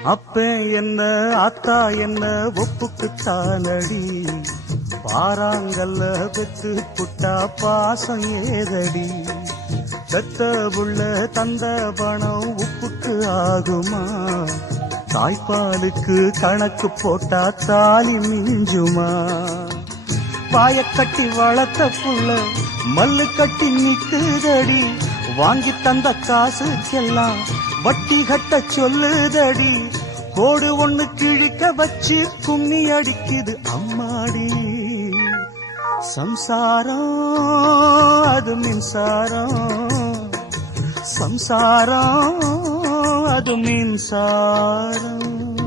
அப்ப என்ன அத்தா என்ன ஒப்புக்குத்தானடி, பாறாங்கல்ல பெத்து புட்டா பாசம் ஏதடி, பெத்த புள்ள தந்த பணம் உப்புக்கு ஆகுமா, தாய்ப்பாலுக்கு கணக்கு போட்டா தாலி மிஞ்சுமா, வாய கட்டி வளர்த்த புள்ள மல்லு கட்டி நிக்குதடி, வாங்கி தந்த காசுக்கெல்லாம் வட்டி கட்ட சொல்லுதடி, கோடு ஒண்ணு கிழிக்க வச்சு கும்மி அடிக்குது அம்மாடி, சம்சாரம் அது மின்சாரம், சம்சாரம் அது மின்சாரம்.